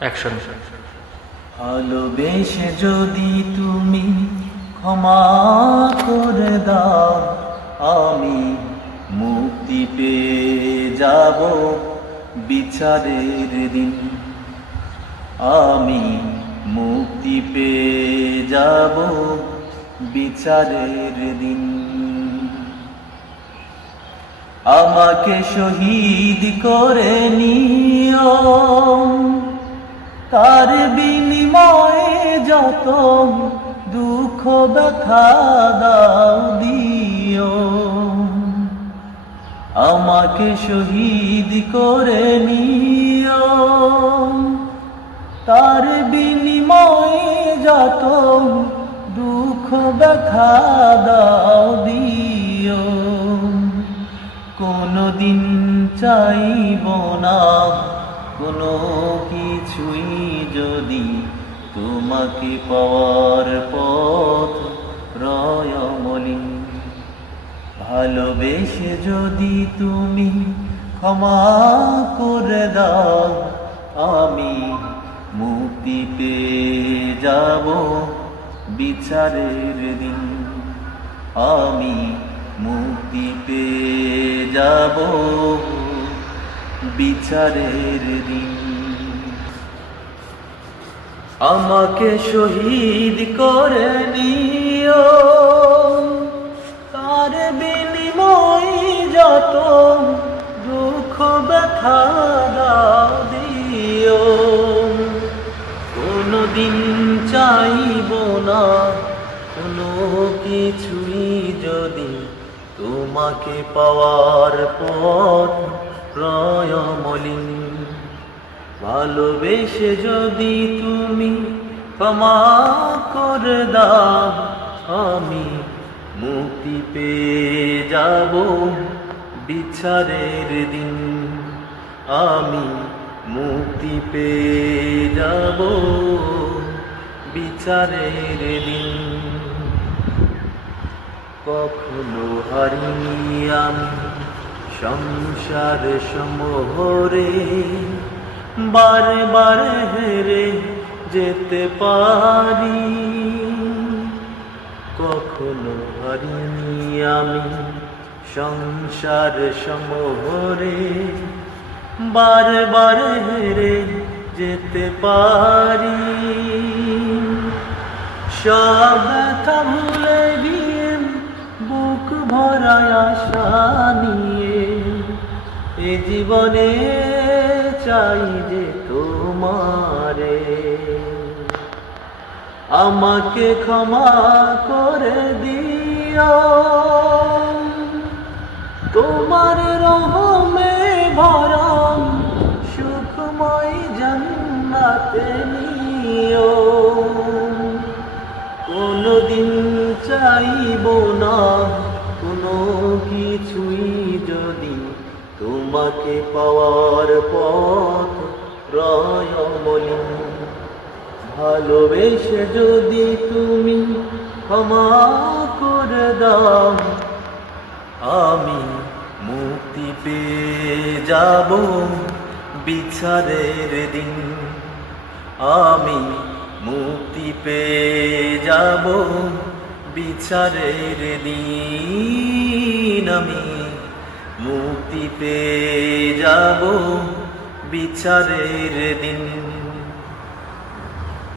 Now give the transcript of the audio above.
Action. ভালোবেসে যদি তুমি ক্ষমা করে দাও, আমি মুক্তি পেয়ে যাব বিচারের দিন। আমি মুক্তি পেয়ে যাব বিচারের দিন। আমাকে শহীদ করে নিও, তার বিনিময়ে যত দুঃখ ব্যথা দাও দিও। আমাকে শহীদ করে নিও, তার বিনিময়ে যত দুঃখ ব্যথা দাও দিও। কোনদিন চাইব না কোনো কিছুই যদি তোমাকে পাওয়ার পথ রয় অমলিন। ভালোবেসে যদি তুমি ক্ষমা করে দাও, আমি মুক্তি পেয়ে যাব বিচারের দিন। আমি মুক্তি পেয়ে যাব বিচারের দিন। আমাকে শহীদ করে নিও, তার বিনিময়ে যত দুঃখ ব্যথা দাও দিও। কোনদিন চাইব না কোনো কিছুই যদি তোমাকে পাওয়ার পথ রয় অমলিন। ভালোবেসে যদি তুমি ক্ষমা করে দাও, আমি মুক্তি পেয়ে যাব বিচারের দিন। আমি মুক্তি পেয়ে যাব বিচারের দিন। কখনো হারিনি আমি সংসার সমহরে, বারে বারে হেরে যেতে পারি। কখনো হারিনি আমি সংসার সমহরে, বারে বারে হেরে যেতে পারি। সব ব্যথা ভুলে গিয়ে বুক ভরা আশা নিয়ে এ জীবনে চাই যে তোমারে। আমাকে ক্ষমা করে দিও, তোমার রহমে ভরা সুখময় জান্নাতে নিও। কোনদিন চাইব না কোনো কিছুই যদি তোমাকে পাওয়ার পথ রয় অমলিন। ভালোবেসে যদি তুমি ক্ষমা করে দাও, আমি মুক্তি পেয়ে যাব বিচারের দিন। আমি মুক্তি পেয়ে যাব বিচারের দিন। আমি মুক্তি পেয়ে যাব বিচারের দিন।